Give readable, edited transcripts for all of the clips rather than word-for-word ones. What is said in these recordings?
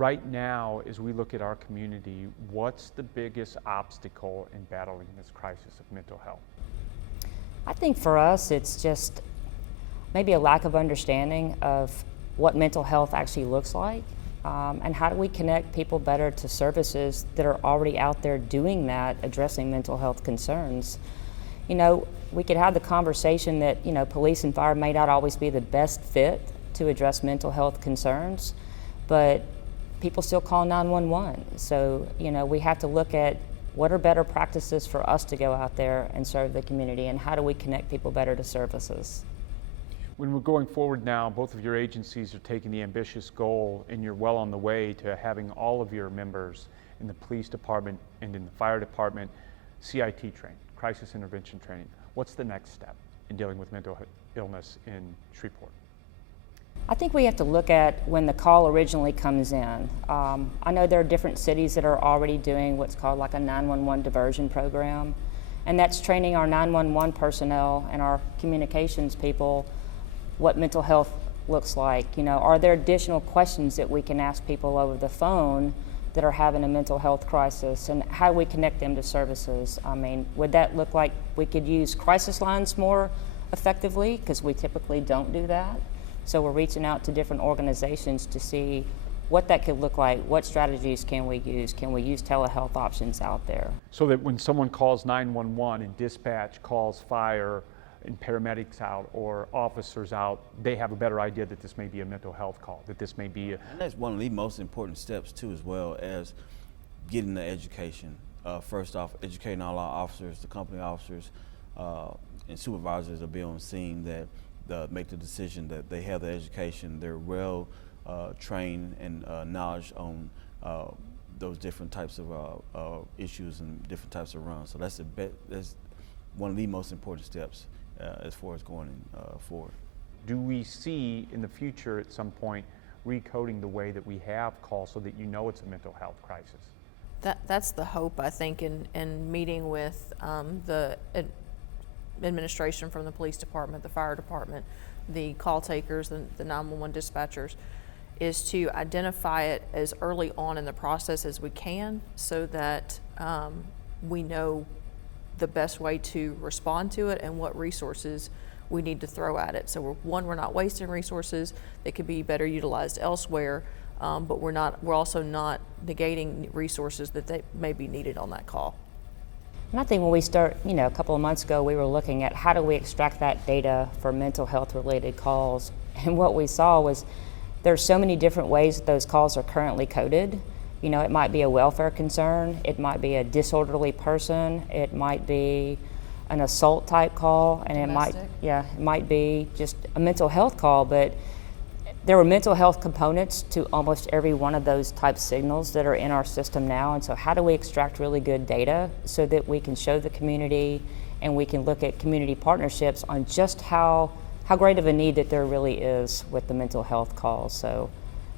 Right now, as we look at our community, what's the biggest obstacle in battling this crisis of mental health? I think for us, it's just maybe a lack of understanding of what mental health actually looks like, and how do we connect people better to services that are already out there doing that, addressing mental health concerns. You know, we could have the conversation that, you know, police and fire may not always be the best fit to address mental health concerns, but people still call 911. So, you know, we have to look at what are better practices for us to go out there and serve the community, and how do we connect people better to services. When we're going forward now, both of your agencies are taking the ambitious goal, and you're well on the way to having all of your members in the police department and in the fire department CIT trained, crisis intervention training. What's the next step in dealing with mental illness in Shreveport? I think we have to look at when the call originally comes in. I know there are different cities that are already doing what's called like a 911 diversion program, and that's training our 911 personnel and our communications people what mental health looks like. You know, are there additional questions that we can ask people over the phone that are having a mental health crisis, and how do we connect them to services? I mean, would that look like we could use crisis lines more effectively, because we typically don't do that? So we're reaching out to different organizations to see what that could look like. What strategies can we use? Can we use telehealth options out there? So that when someone calls 911 and dispatch calls fire and paramedics out or officers out, they have a better idea that this may be a mental health call, that this may be And that's one of the most important steps too, as well as getting the education. First off, educating all our officers, the company officers, and supervisors that will be on scene that make the decision that they have the education, they're well trained and knowledge on those different types of issues and different types of runs. So that's one of the most important steps as far as going forward. Do we see in the future at some point recoding the way that we have calls so that you know it's a mental health crisis? That's the hope, I think, in meeting with the administration from the police department, the fire department, the call takers, the 911 dispatchers, is to identify it as early on in the process as we can, so that we know the best way to respond to it and what resources we need to throw at it. So we're not wasting resources that could be better utilized elsewhere, but we're also not negating resources that may be needed on that call. And I think when we start, you know, a couple of months ago, we were looking at how do we extract that data for mental health related calls. And what we saw was there's so many different ways that those calls are currently coded. You know, it might be a welfare concern, it might be a disorderly person, it might be an assault type call, and Domestic. it might be just a mental health call, but there were mental health components to almost every one of those type signals that are in our system now. And so how do we extract really good data so that we can show the community and we can look at community partnerships on just how great of a need that there really is with the mental health calls. So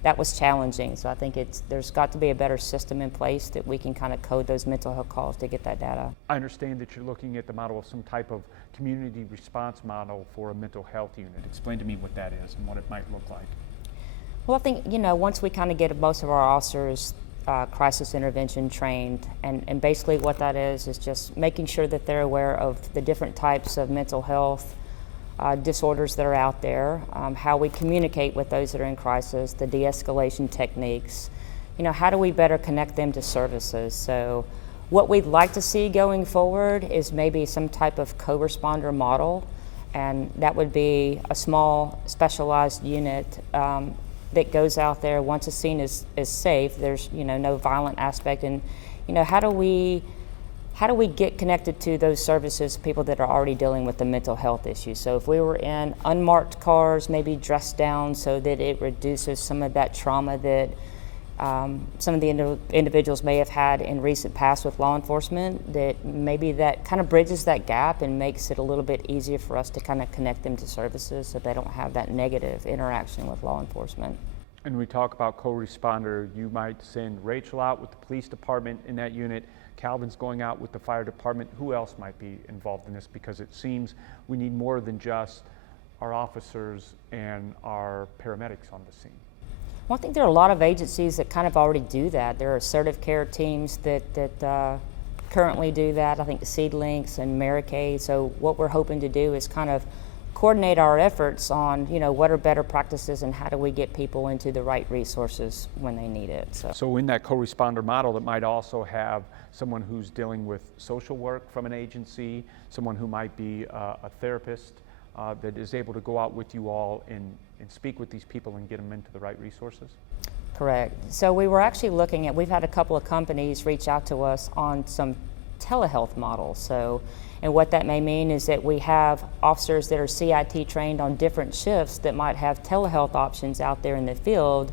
that was challenging. So I think there's got to be a better system in place that we can kind of code those mental health calls to get that data. I understand that you're looking at the model of some type of community response model for a mental health unit. Explain to me what that is and what it might look like. Well, I think, you know, once we kind of get most of our officers crisis intervention trained, and basically what that is just making sure that they're aware of the different types of mental health disorders that are out there, how we communicate with those that are in crisis, the de-escalation techniques, you know, how do we better connect them to services. So what we'd like to see going forward is maybe some type of co-responder model, and that would be a small specialized unit that goes out there once a scene is safe, there's, you know, no violent aspect, and, you know, how do we get connected to those services, people that are already dealing with the mental health issues? So if we were in unmarked cars, maybe dressed down so that it reduces some of that trauma that some of the individuals may have had in recent past with law enforcement, that maybe that kind of bridges that gap and makes it a little bit easier for us to kind of connect them to services so they don't have that negative interaction with law enforcement. And we talk about co-responder, you might send Rachel out with the police department in that unit, Calvin's going out with the fire department. Who else might be involved in this? Because it seems we need more than just our officers and our paramedics on the scene. Well, I think there are a lot of agencies that kind of already do that. There are assertive care teams that currently do that. I think the Seedlinks and Mary-Kay. So what we're hoping to do is kind of coordinate our efforts on, what are better practices and how do we get people into the right resources when they need it. So in that co-responder model, that might also have someone who's dealing with social work from an agency, someone who might be a therapist that is able to go out with you all and speak with these people and get them into the right resources? Correct. So we were actually looking at, we've had a couple of companies reach out to us on some telehealth models. And what that may mean is that we have officers that are CIT trained on different shifts that might have telehealth options out there in the field,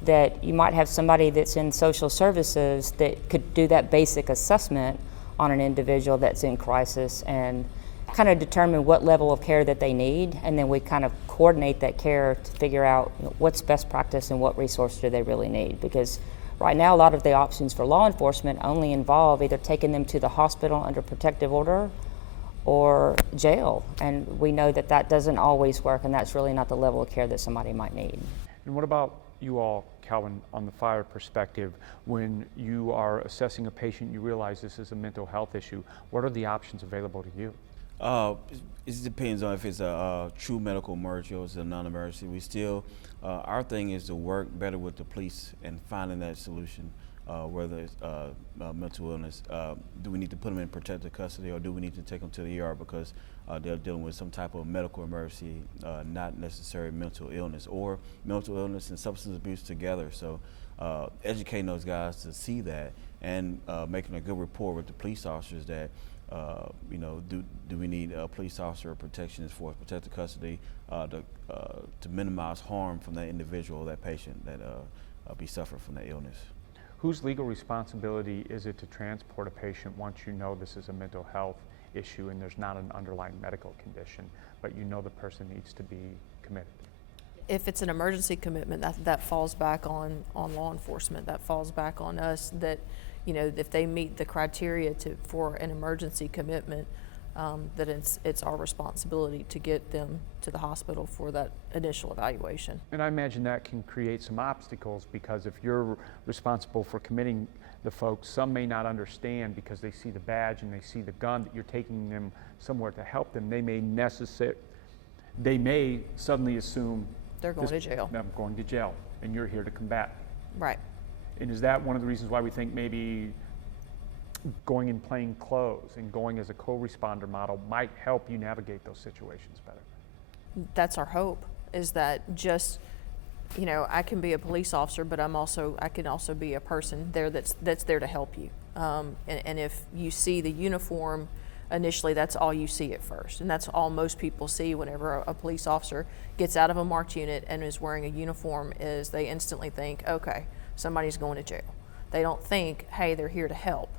that you might have somebody that's in social services that could do that basic assessment on an individual that's in crisis and kind of determine what level of care that they need, and then we kind of coordinate that care to figure out what's best practice and what resource do they really need. Because right now a lot of the options for law enforcement only involve either taking them to the hospital under protective order or jail, and we know that that doesn't always work, and that's really not the level of care that somebody might need. And what about you all, Calvin, on the fire perspective? When you are assessing a patient, you realize this is a mental health issue, what are the options available to you? It depends on if it's a true medical emergency or it's a non-emergency. We still, our thing is to work better with the police and finding that solution, whether it's mental illness. Do we need to put them in protective custody, or do we need to take them to the ER because they're dealing with some type of medical emergency, not necessarily mental illness, or mental illness and substance abuse together. So educating those guys to see that and making a good rapport with the police officers that do we need a police officer protection as far as protective custody to minimize harm from that individual or that patient that be suffering from that illness. Whose legal responsibility is it to transport a patient once you know this is a mental health issue and there's not an underlying medical condition, but you know the person needs to be committed? If it's an emergency commitment, that falls back on law enforcement. That falls back on us, that if they meet the criteria for an emergency commitment, that it's our responsibility to get them to the hospital for that initial evaluation. And I imagine that can create some obstacles, because if you're responsible for committing the folks, some may not understand because they see the badge and they see the gun that you're taking them somewhere to help them. They may suddenly assume They're going to jail. I'm going to jail, and you're here to combat. Right. And is that one of the reasons why we think maybe going in plain clothes and going as a co-responder model might help you navigate those situations better? That's our hope, is that just, I can be a police officer, but I can also be a person there that's there to help you. And if you see the uniform, initially that's all you see at first. And that's all most people see whenever a police officer gets out of a marked unit and is wearing a uniform, is they instantly think, okay, somebody's going to jail. They don't think, hey, they're here to help.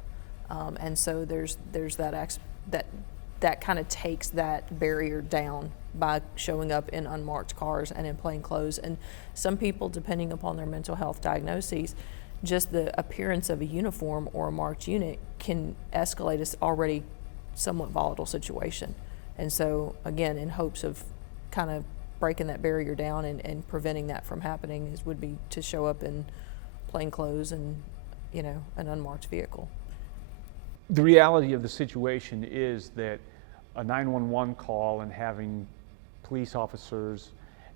And so there's that kind of takes that barrier down by showing up in unmarked cars and in plain clothes. And some people, depending upon their mental health diagnoses, just the appearance of a uniform or a marked unit can escalate this already somewhat volatile situation. And so again, in hopes of kind of breaking that barrier down and preventing that from happening, would be to show up in plain clothes and an unmarked vehicle. The reality of the situation is that a 911 call and having police officers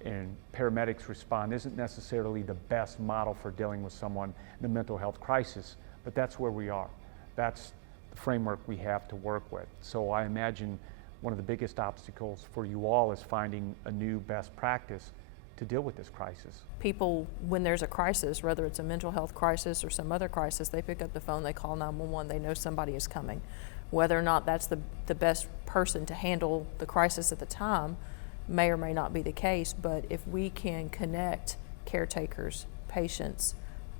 and paramedics respond isn't necessarily the best model for dealing with someone in a mental health crisis, but that's where we are. That's the framework we have to work with. So I imagine one of the biggest obstacles for you all is finding a new best practice to deal with this crisis. People, when there's a crisis, whether it's a mental health crisis or some other crisis, they pick up the phone, they call 911, they know somebody is coming. Whether or not that's the best person to handle the crisis at the time may or may not be the case, but if we can connect caretakers, patients,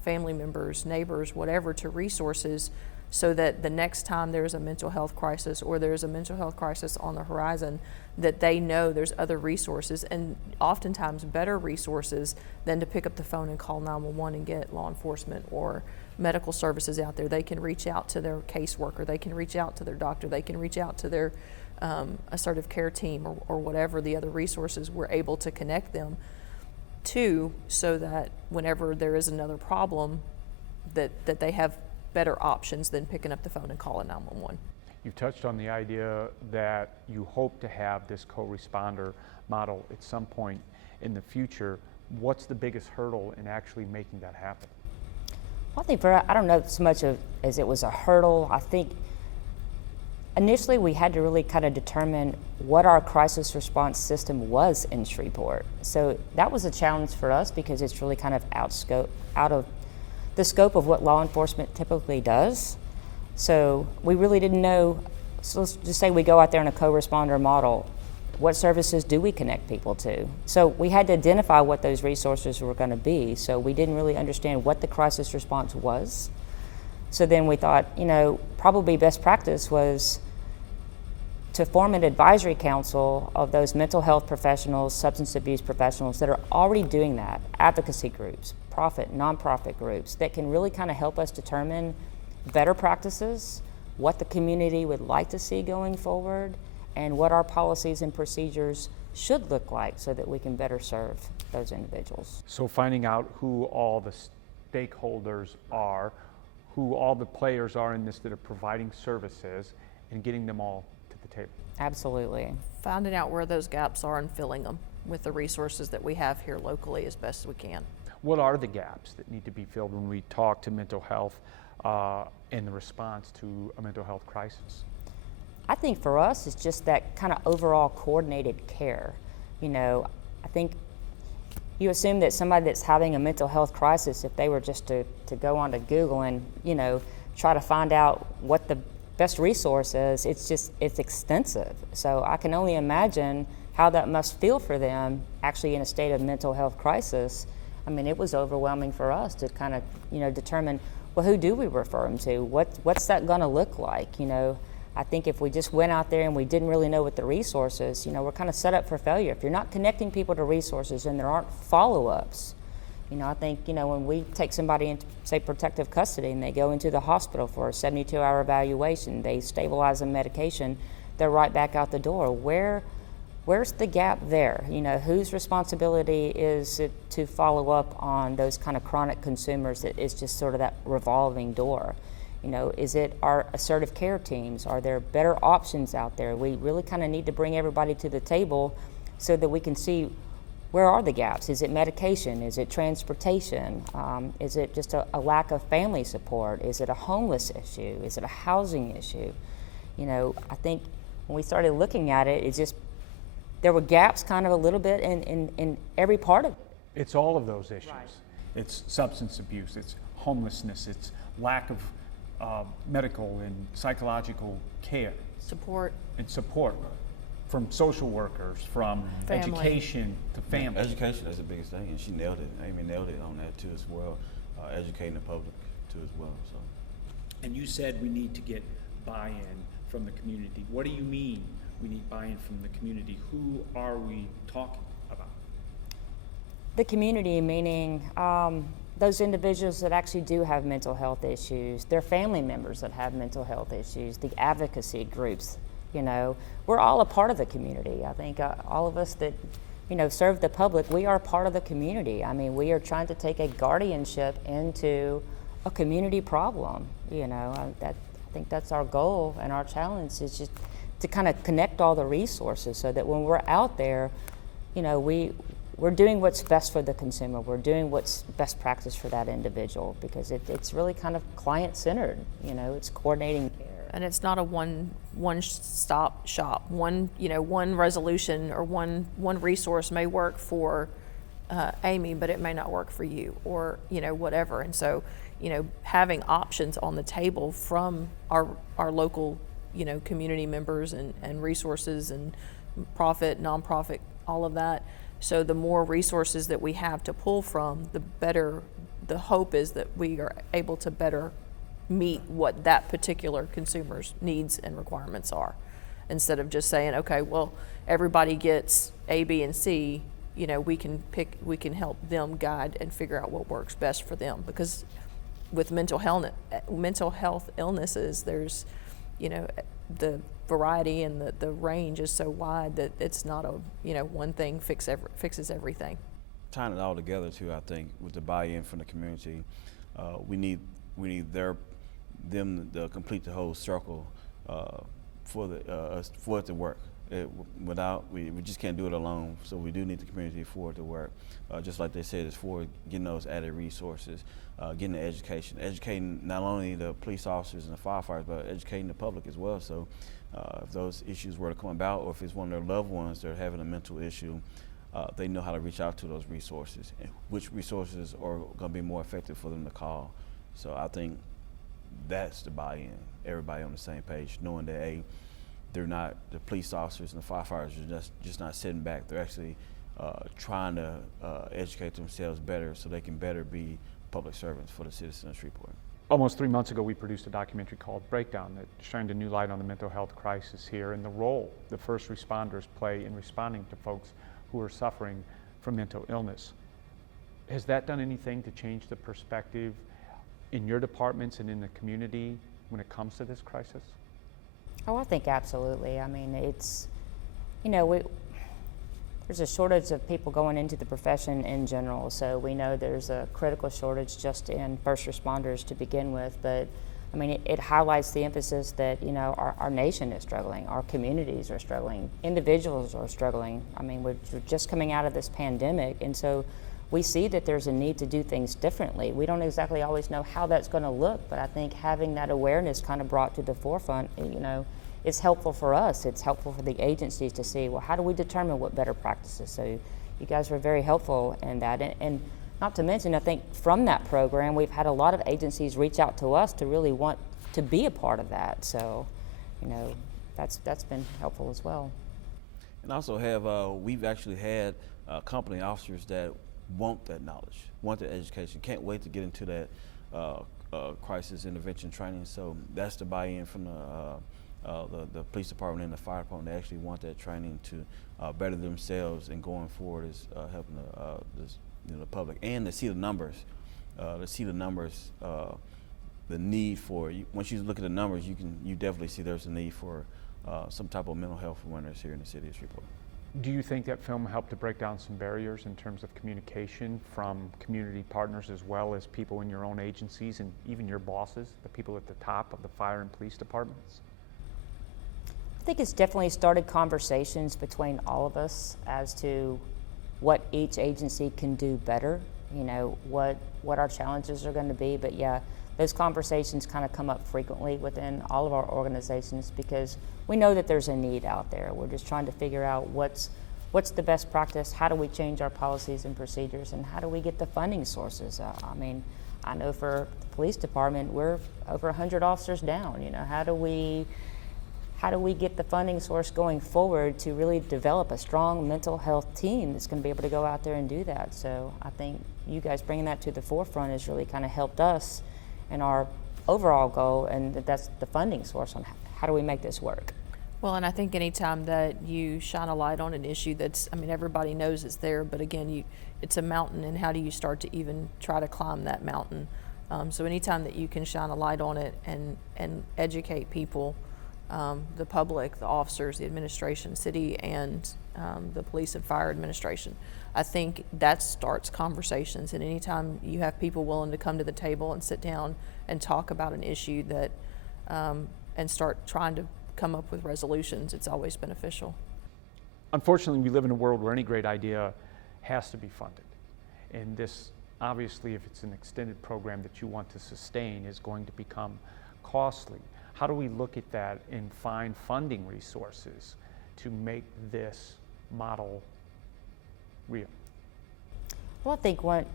family members, neighbors, whatever, to resources, so that the next time there's a mental health crisis or there's a mental health crisis on the horizon, that they know there's other resources, and oftentimes better resources than to pick up the phone and call 911 and get law enforcement or medical services out there. They can reach out to their caseworker, they can reach out to their doctor, they can reach out to their assertive care team or whatever the other resources. We're able to connect them too, so that whenever there is another problem, that they have better options than picking up the phone and calling 911. You've touched on the idea that you hope to have this co-responder model at some point in the future. What's the biggest hurdle in actually making that happen? Well, I don't know so much as it was a hurdle. I think initially we had to really kind of determine what our crisis response system was in Shreveport. So that was a challenge for us because it's really kind of out of the scope of what law enforcement typically does. So we really didn't know. So let's just say we go out there in a co-responder model. What services do we connect people to? So we had to identify what those resources were going to be. So we didn't really understand what the crisis response was. So then we thought, probably best practice was to form an advisory council of those mental health professionals, substance abuse professionals that are already doing that, advocacy groups, nonprofit groups that can really kind of help us determine better practices, what the community would like to see going forward, and what our policies and procedures should look like so that we can better serve those individuals. So finding out who all the stakeholders are, who all the players are in this that are providing services, and getting them all to the table. Absolutely. Finding out where those gaps are and filling them with the resources that we have here locally as best as we can. What are the gaps that need to be filled when we talk to mental health in the response to a mental health crisis? I think for us, it's just that kind of overall coordinated care. I think you assume that somebody that's having a mental health crisis, if they were just to go onto Google and, try to find out what the best resource is, it's extensive. So I can only imagine how that must feel for them actually in a state of mental health crisis. I mean, it was overwhelming for us to kind of, determine, well, who do we refer them to? What's that going to look like? I think if we just went out there and we didn't really know what the resources, we're kind of set up for failure. If you're not connecting people to resources and there aren't follow-ups, I think, when we take somebody into, say, protective custody and they go into the hospital for a 72-hour evaluation, they stabilize the medication, they're right back out the door. Where's the gap there? Whose responsibility is it to follow up on those kind of chronic consumers that is just sort of that revolving door? Is it our assertive care teams? Are there better options out there? We really kind of need to bring everybody to the table so that we can see where are the gaps. Is it medication? Is it transportation? Is it just a lack of family support? Is it a homeless issue? Is it a housing issue? I think when we started looking at it, there were gaps kind of a little bit in every part of it. It's all of those issues. Right. It's substance abuse, it's homelessness, it's lack of medical and psychological care. Support. And support from social workers, from Family. Education to family. Education is the biggest thing, and she nailed it. Amy nailed it on that too as well. Educating the public too as well. So. And you said we need to get buy-in from the community. What do you mean we need buy-in from the community? Who are we talking about? The community, meaning those individuals that actually do have mental health issues, their family members that have mental health issues, the advocacy groups, we're all a part of the community. I think all of us that, serve the public, we are part of the community. I mean, we are trying to take a guardianship into a community problem, I think that's our goal and our challenge is just to kind of connect all the resources so that when we're out there, we're doing what's best for the consumer. We're doing what's best practice for that individual because it's really kind of client-centered. It's coordinating care. And it's not a one-stop shop. One resolution or one resource may work for Amy, but it may not work for you, or whatever. And so, having options on the table from our local, community members and resources and profit, nonprofit, all of that. So the more resources that we have to pull from, the better. The hope is that we are able to better meet what that particular consumer's needs and requirements are, instead of just saying, okay, well, everybody gets A, B, and C. We can help them guide and figure out what works best for them. Because with mental health illnesses, there's, the variety and the range is so wide that it's not one thing fixes everything. tying it all together too. I think with the buy-in from the community, we need them to complete the whole circle for it to work. We just can't do it alone. So we do need the community for it to work. Just like they said, it's for getting those added resources, getting the educating not only the police officers and the firefighters, but educating the public as well. So if those issues were to come about, or if it's one of their loved ones that are having a mental issue, they know how to reach out to those resources and which resources are going to be more effective for them to call. So I think that's the buy-in. Everybody on the same page, knowing that they're not, the police officers and the firefighters are just not sitting back. They're actually trying to educate themselves better so they can better be public servants for the citizens of Shreveport. Almost 3 months ago, we produced a documentary called Breakdown that shined a new light on the mental health crisis here and the role the first responders play in responding to folks who are suffering from mental illness. Has that done anything to change the perspective in your departments and in the community when it comes to this crisis? Oh, I think absolutely. I mean, it's, there's a shortage of people going into the profession in general, so we know there's a critical shortage just in first responders to begin with, but I mean, it highlights the emphasis that, our nation is struggling, our communities are struggling, individuals are struggling. I mean, we're just coming out of this pandemic, and so we see that there's a need to do things differently. We don't exactly always know how that's going to look, but I think having that awareness kind of brought to the forefront, it's helpful for us. It's helpful for the agencies to see, well, how do we determine what better practices? So you guys were very helpful in that. And not to mention, I think from that program, we've had a lot of agencies reach out to us to really want to be a part of that. So, that's been helpful as well. And also we've actually had company officers that want that knowledge, want that education, can't wait to get into that crisis intervention training. So that's the buy-in from the police department and the fire department. They actually want that training to better themselves and going forward is helping the public, and to see the numbers, the need for, once you look at the numbers, you definitely see there's a need for some type of mental health awareness here in the city of Shreveport. Do you think that film helped to break down some barriers in terms of communication from community partners as well as people in your own agencies and even your bosses, the people at the top of the fire and police departments? I think it's definitely started conversations between all of us as to what each agency can do better, what our challenges are going to be. But yeah, those conversations kind of come up frequently within all of our organizations because we know that there's a need out there. We're just trying to figure out what's the best practice, how do we change our policies and procedures, and how do we get the funding sources. I mean, I know for the police department, we're over 100 officers down. How do we get the funding source going forward to really develop a strong mental health team that's going to be able to go out there and do that? So I think you guys bringing that to the forefront has really kind of helped us in our overall goal, and that's the funding source on how do we make this work. Well, and I think anytime that you shine a light on an issue everybody knows it's there, but again, it's a mountain, and how do you start to even try to climb that mountain? So anytime that you can shine a light on it and educate people, the public, the officers, the administration, city, and the police and fire administration, I think that starts conversations. And anytime you have people willing to come to the table and sit down and talk about an issue that and start trying to come up with resolutions, it's always beneficial. Unfortunately, we live in a world where any great idea has to be funded. And this, obviously, if it's an extended program that you want to sustain, is going to become costly. How do we look at that and find funding resources to make this model real? Well, I think one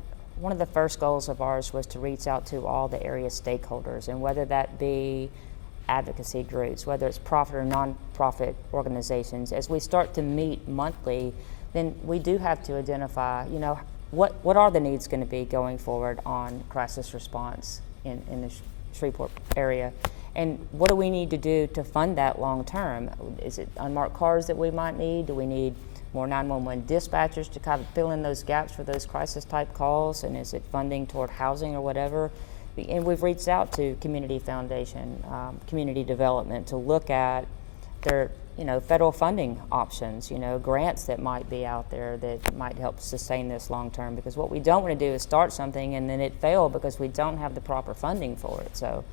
of the first goals of ours was to reach out to all the area stakeholders, and whether that be advocacy groups, whether it's profit or non-profit organizations, as we start to meet monthly, then we do have to identify, what are the needs going to be going forward on crisis response in the Shreveport area, and what do we need to do to fund that long term? Is it unmarked cars that we might need? Do we need more 911 dispatchers to kind of fill in those gaps for those crisis type calls? And is it funding toward housing or whatever? And we've reached out to Community Foundation, community development, to look at their federal funding options, grants that might be out there that might help sustain this long term. Because what we don't want to do is start something and then it fail because we don't have the proper funding for it. So,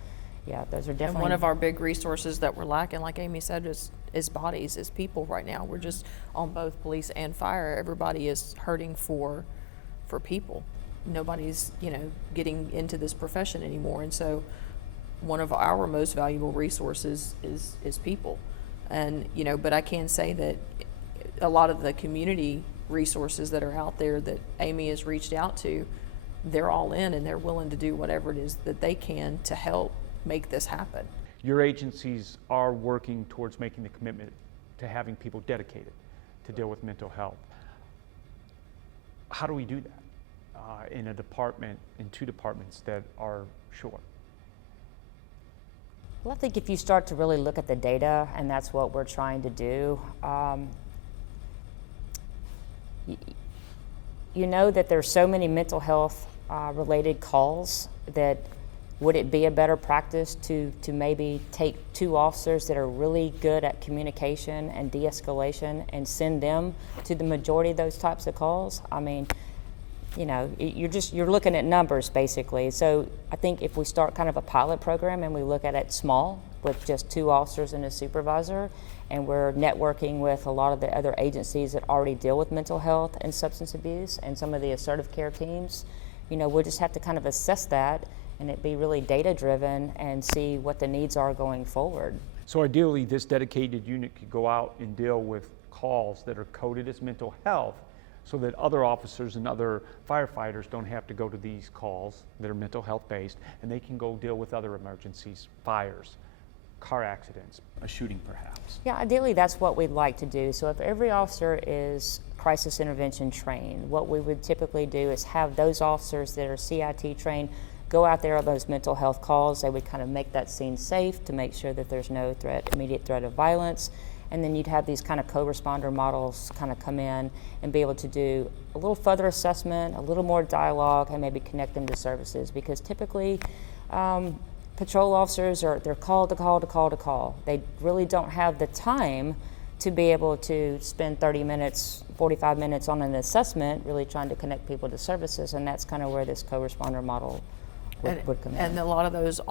yeah, those are definitely. And one of our big resources that we're lacking, like Amy said, is bodies, is people right now. We're just on both police and fire. Everybody is hurting for people. Nobody's, getting into this profession anymore. And so one of our most valuable resources is people. And, but I can say that a lot of the community resources that are out there that Amy has reached out to, they're all in and they're willing to do whatever it is that they can to help make this happen. Your agencies are working towards making the commitment to having people dedicated to deal with mental health. How do we do that in a department, in two departments that are short? Well, I think if you start to really look at the data, and that's what we're trying to do, you know that there's so many mental health related calls that would it be a better practice to maybe take two officers that are really good at communication and de-escalation and send them to the majority of those types of calls? I mean, you're looking at numbers basically. So I think if we start kind of a pilot program and we look at it small with just two officers and a supervisor, and we're networking with a lot of the other agencies that already deal with mental health and substance abuse and some of the assertive care teams, we'll just have to kind of assess that and it be really data driven and see what the needs are going forward. So ideally, this dedicated unit could go out and deal with calls that are coded as mental health so that other officers and other firefighters don't have to go to these calls that are mental health based, and they can go deal with other emergencies, fires, car accidents, a shooting perhaps. Yeah, ideally that's what we'd like to do. So if every officer is crisis intervention trained, what we would typically do is have those officers that are CIT trained go out there on those mental health calls. They would kind of make that scene safe to make sure that there's no immediate threat of violence. And then you'd have these kind of co-responder models kind of come in and be able to do a little further assessment, a little more dialogue, and maybe connect them to services. Because typically, patrol officers they're called to call to call to call. They really don't have the time to be able to spend 30 minutes, 45 minutes on an assessment, really trying to connect people to services, and that's kind of where this co-responder model would come in. And a lot of those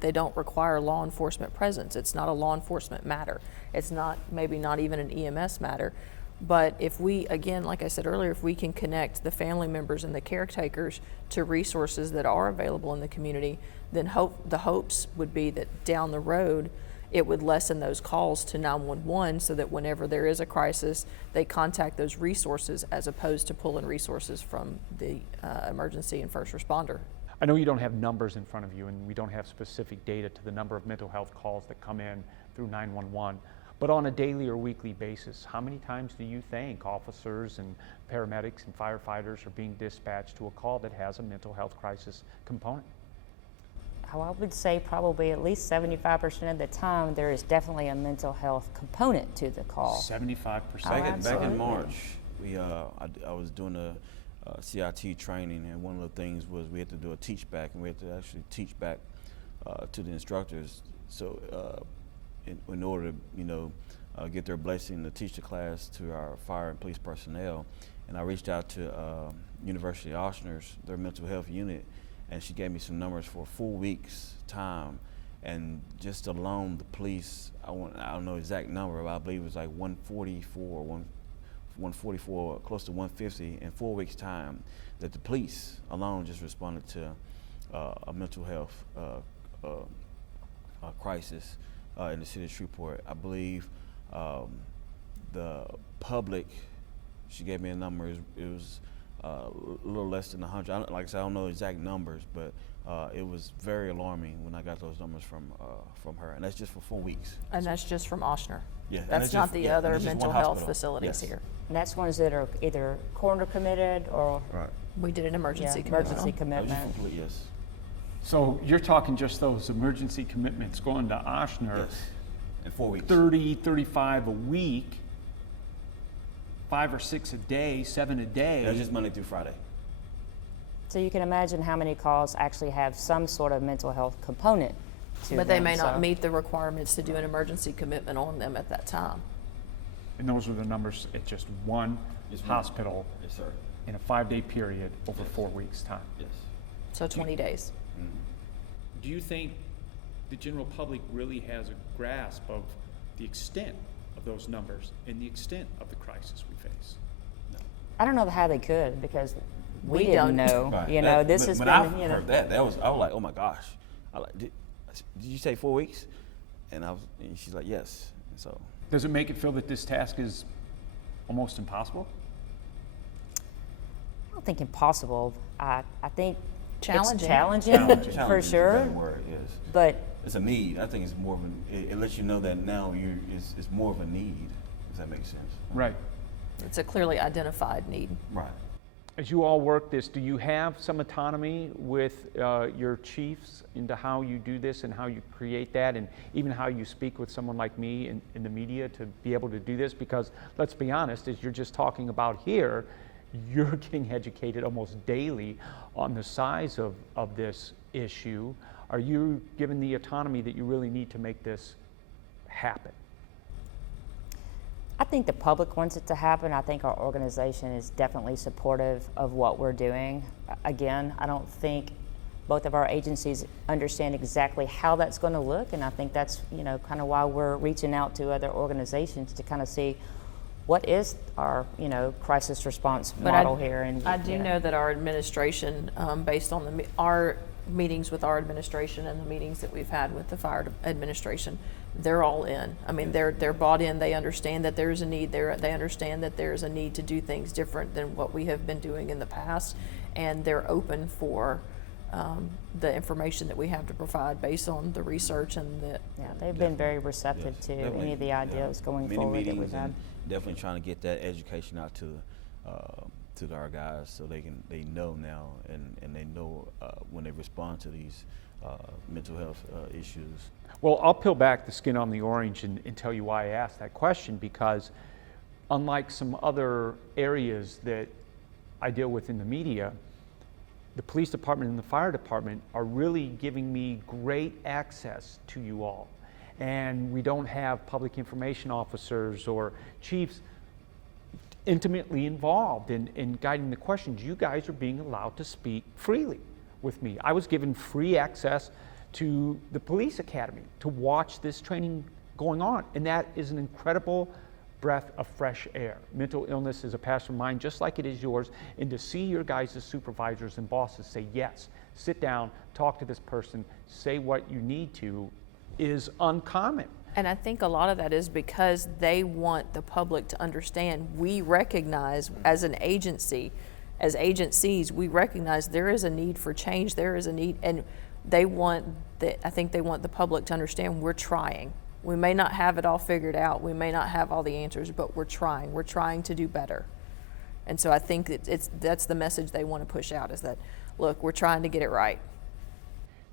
they don't require law enforcement presence. It's not a law enforcement matter. It's maybe not even an EMS matter. But if we, again, like I said earlier, if we can connect the family members and the caretakers to resources that are available in the community, then the hopes would be that down the road, it would lessen those calls to 911 so that whenever there is a crisis, they contact those resources as opposed to pulling resources from the emergency and first responder. I know you don't have numbers in front of you and we don't have specific data to the number of mental health calls that come in through 911, but on a daily or weekly basis, how many times do you think officers and paramedics and firefighters are being dispatched to a call that has a mental health crisis component? I would say probably at least 75% of the time there is definitely a mental health component to the call. 75%. Back in March, I was doing a CIT training, and one of the things was we had to do a teach back, and we had to actually teach back to the instructors. So in order to get their blessing to teach the class to our fire and police personnel, and I reached out to University of Ochsner's, their mental health unit, and she gave me some numbers for a full week's time, and just alone the police, I don't know the exact number, but I believe it was like 144, close to 150 in 4 weeks' time, that the police alone just responded to a mental health crisis in the city of Shreveport. I believe the public, she gave me a number, it was a little less than 100. Like I said, I don't know the exact numbers, but it was very alarming when I got those numbers from her, and that's just for 4 weeks. And that's just from Ochsner. Yeah, that's not the other mental health facilities here. And that's ones that are either coroner committed or We did an emergency emergency commitment. commitment. Yes. So you're talking just those emergency commitments going to Ochsner, Yes. In 4 weeks. 30, 35 a week, 5 or 6 a day, 7 a day. That's just Monday through Friday. So you can imagine how many calls actually have some sort of mental health component to But they them, may not so- meet the requirements to do an emergency commitment on them at that time. And those are the numbers at just one Just one. hospital Yes, sir. in a 5-day period over 4 weeks' time. Yes. So 20 days. Do you think the general public really has a grasp of the extent of those numbers and the extent of the crisis we face? I don't know how they could, because we We didn't don't. know. Right. You know, That- this but- has but been, I've you know. heard that. I was like, oh my gosh. Did you say 4 weeks? And she's like, yes. And so Does it make it feel that this task is almost impossible? I don't think impossible. I think Challenging. it's challenging, challenge for is a better sure. word, yes. But It's a need. I think it's more of it lets you know that now it's more of a need. Does that make sense? Right. It's a clearly identified need. Right. As you all work this, do you have some autonomy with your chiefs into how you do this and how you create that, and even how you speak with someone like me in the media to be able to do this? Because let's be honest, as you're just talking about here, you're getting educated almost daily on the size of this issue. Are you given the autonomy that you really need to make this happen? I think the public wants it to happen. I think our organization is definitely supportive of what we're doing. Again, I don't think both of our agencies understand exactly how that's going to look, and I think that's, you know, kind of why we're reaching out to other organizations to kind of see what is our, you know, crisis response But model here. And I do you know that our administration, based on our meetings with our administration and the meetings that we've had with the fire administration, they're all in. I mean, they're bought in. They understand that there's a need there. They understand that there's a need to do things different than what we have been doing in the past, and they're open for the information that we have to provide based on the research and the. Yeah, they've been very receptive Yes, to definitely. any of the ideas going Many forward that meetings we've had. and definitely trying to get that education out to our guys so they know now and they know when they respond to these mental health issues. Well, I'll peel back the skin on the orange and tell you why I asked that question, because unlike some other areas that I deal with in the media, the police department and the fire department are really giving me great access to you all. And we don't have public information officers or chiefs intimately involved in guiding the questions. You guys are being allowed to speak freely with me. I was given free access to the police academy to watch this training going on, and that is an incredible breath of fresh air. Mental illness is a passion of mine, just like it is yours, and to see your guys as supervisors and bosses say, yes, sit down, talk to this person, say what you need to, is uncommon. And I think a lot of that is because they want the public to understand we recognize as an agency, as agencies, we recognize there is a need for change, there is a need, and I think they want the public to understand we're trying. We may not have it all figured out, we may not have all the answers, but we're trying to do better. And so I think that's the message they want to push out, is that, look, we're trying to get it right.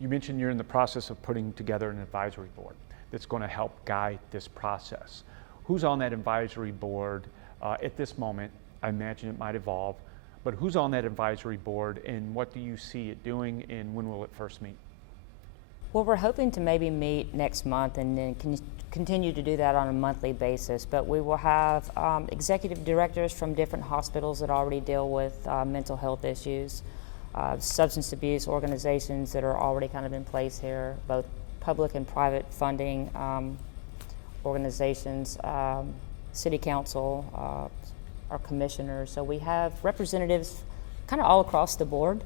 You mentioned you're in the process of putting together an advisory board that's going to help guide this process. Who's on that advisory board at this moment? I imagine it might evolve, but who's on that advisory board, and what do you see it doing, and when will it first meet? Well, we're hoping to maybe meet next month and then continue to do that on a monthly basis. But we will have executive directors from different hospitals that already deal with mental health issues, substance abuse organizations that are already kind of in place here, both public and private funding organizations, city council, our commissioners. So we have representatives kind of all across the board,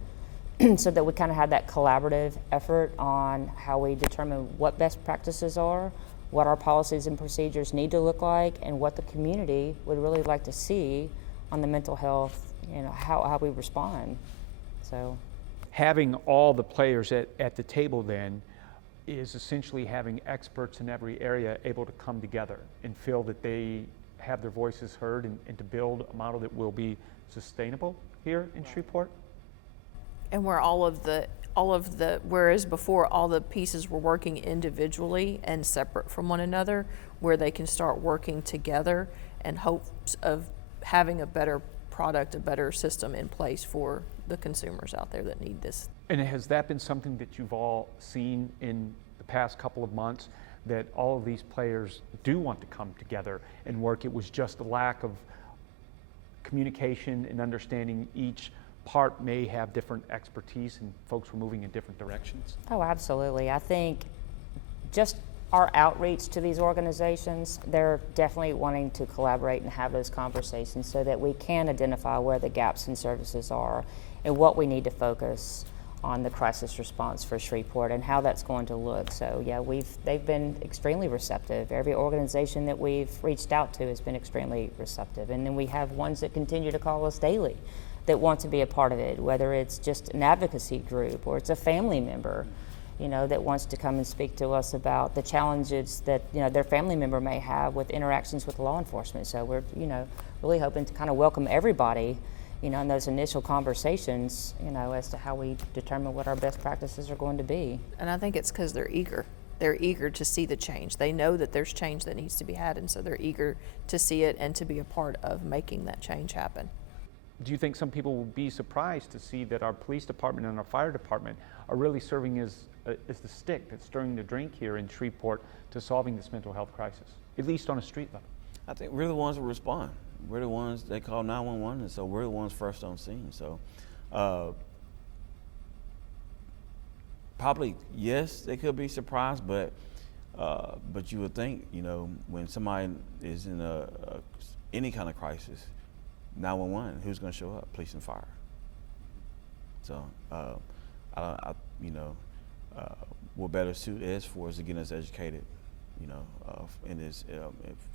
so that we kind of have that collaborative effort on how we determine what best practices are, what our policies and procedures need to look like, and what the community would really like to see on the mental health, you know, how we respond. So Having all the players at the table then is essentially having experts in every area able to come together and feel that they have their voices heard, and to build a model that will be sustainable here in Shreveport. And where whereas before all the pieces were working individually and separate from one another, where they can start working together in hopes of having a better product, a better system in place for the consumers out there that need this. And has that been something that you've all seen in the past couple of months that all of these players do want to come together and work. It was just a lack of communication and understanding. Each part may have different expertise and folks were moving in different directions. Oh, absolutely. I think just our outreach to these organizations, they're definitely wanting to collaborate and have those conversations so that we can identify where the gaps in services are and what we need to focus on the crisis response for Shreveport and how that's going to look. So yeah, they've been extremely receptive. Every organization that we've reached out to has been extremely receptive. And then we have ones that continue to call us daily that want to be a part of it, whether it's just an advocacy group or it's a family member, that wants to come and speak to us about the challenges that, their family member may have with interactions with law enforcement. So we're, really hoping to kind of welcome everybody, in those initial conversations, as to how we determine what our best practices are going to be. And I think it's because they're eager. They're eager to see the change. They know that there's change that needs to be had, and so they're eager to see it and to be a part of making that change happen. Do you think some people will be surprised to see that our police department and our fire department are really serving as the stick that's stirring the drink here in Shreveport to solving this mental health crisis, at least on a street level? I think we're the ones who respond. We're the ones they call 911, and so we're the ones first on scene. So probably, yes, they could be surprised, but you would think, when somebody is in any kind of crisis, 911, who's going to show up? Police and fire. So, what better suit is for us to get us educated, in this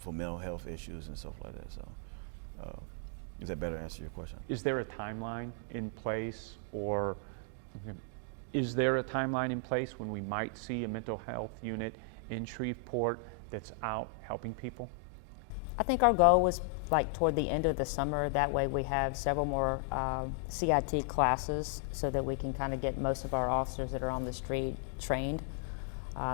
for mental health issues and stuff like that. So, does that better answer your question? Is there a timeline in place, or is there a timeline in place when we might see a mental health unit in Shreveport that's out helping people? I think our goal was toward the end of the summer. That way we have several more CIT classes so that we can kind of get most of our officers that are on the street trained.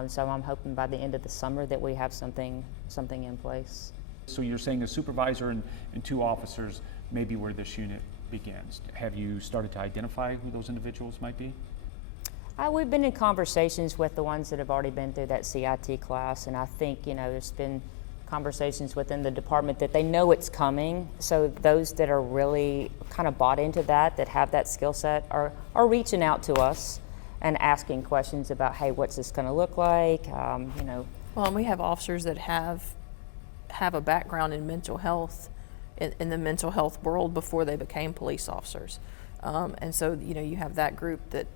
So I'm hoping by the end of the summer that we have something in place. So you're saying a supervisor and 2 officers may be where this unit begins. Have you started to identify who those individuals might be? We've been in conversations with the ones that have already been through that CIT class, and I think, there's been conversations within the department that they know it's coming. So those that are really kind of bought into that have that skill set, are reaching out to us and asking questions about, hey, what's this going to look like? Well, and we have officers that have a background in mental health, in the mental health world before they became police officers. And so, you have that group that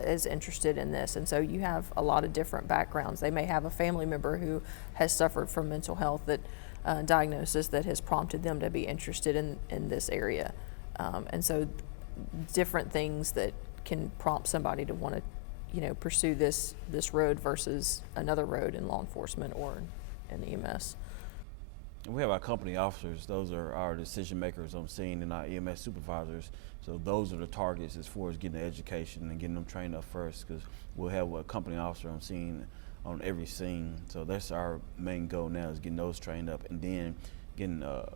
is interested in this, and so you have a lot of different backgrounds. They may have a family member who has suffered from mental health diagnosis that has prompted them to be interested in this area, and so different things that can prompt somebody to want to pursue this road versus another road in law enforcement or in EMS. We have our company officers. Those are our decision makers on scene, and our EMS supervisors. So those are the targets as far as getting the education and getting them trained up first, because we'll have a company officer on scene on every scene. So that's our main goal now, is getting those trained up, and then getting the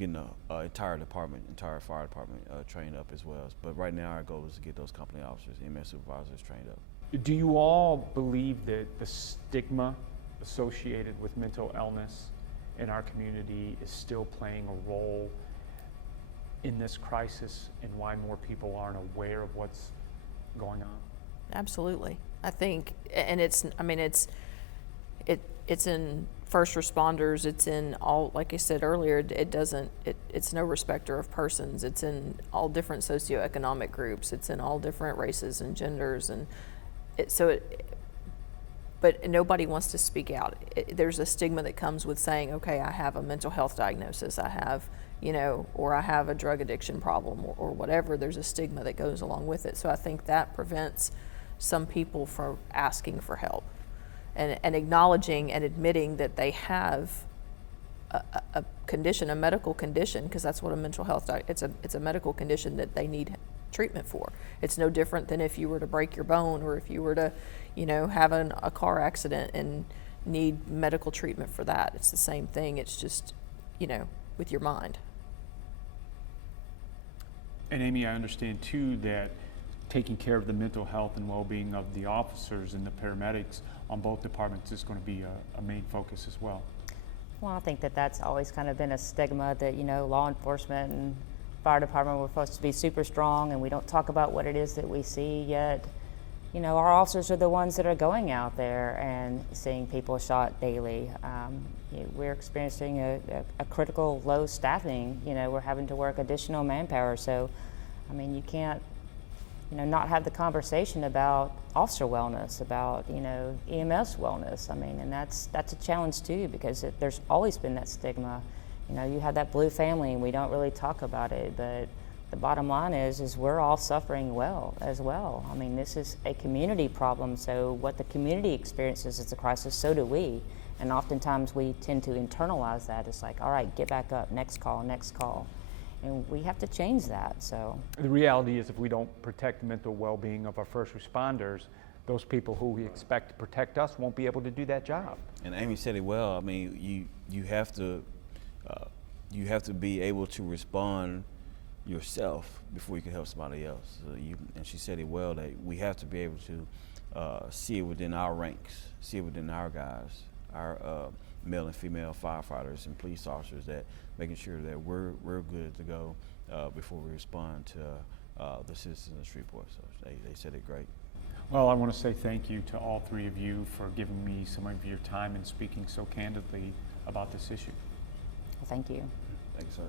entire fire department trained up as well. But right now our goal is to get those company officers, EMS supervisors trained up. Do you all believe that the stigma associated with mental illness in our community is still playing a role in this crisis, and why more people aren't aware of what's going on? Absolutely. I think, and it's in first responders, it's in all, like I said earlier, it's no respecter of persons. It's in all different socioeconomic groups. It's in all different races and genders, and but nobody wants to speak out. There's a stigma that comes with saying, okay, I have a mental health diagnosis, I have, or I have a drug addiction problem, or whatever. There's a stigma that goes along with it. So I think that prevents some people from asking for help and acknowledging and admitting that they have a condition, a medical condition, because that's what a mental health, it's a medical condition that they need treatment for. It's no different than if you were to break your bone, or if you were to, have a car accident and need medical treatment for that. It's the same thing. It's just, with your mind. And Amy, I understand too that taking care of the mental health and well-being of the officers and the paramedics on both departments is going to be a main focus as well. Well, I think that that's always kind of been a stigma that, you know, law enforcement and fire department, we're supposed to be super strong and we don't talk about what it is that we see yet. You know, our officers are the ones that are going out there and seeing people shot daily. We're experiencing a critical low staffing. You know, we're having to work additional manpower. So, I mean, you can't, you know, not have the conversation about officer wellness, about, you know, EMS wellness. I mean, and that's a challenge too, because there's always been that stigma. You know, you have that blue family and we don't really talk about it, but the bottom line is we're all suffering as well. I mean, this is a community problem, so what the community experiences as a crisis, so do we. And oftentimes we tend to internalize that. It's like, all right, get back up, next call. And we have to change that, so. The reality is if we don't protect the mental well-being of our first responders, those people who we expect to protect us won't be able to do that job. And Amy said it well. I mean, you have to be able to respond yourself before you can help somebody else. And she said it well, that we have to be able to see it within our ranks, see it within our guys, our male and female firefighters and police officers, that making sure that we're good to go before we respond to the citizens of Shreveport. So they said it great. Well, I want to say thank you to all three of you for giving me some of your time and speaking so candidly about this issue. Thank you. Thank you, sir.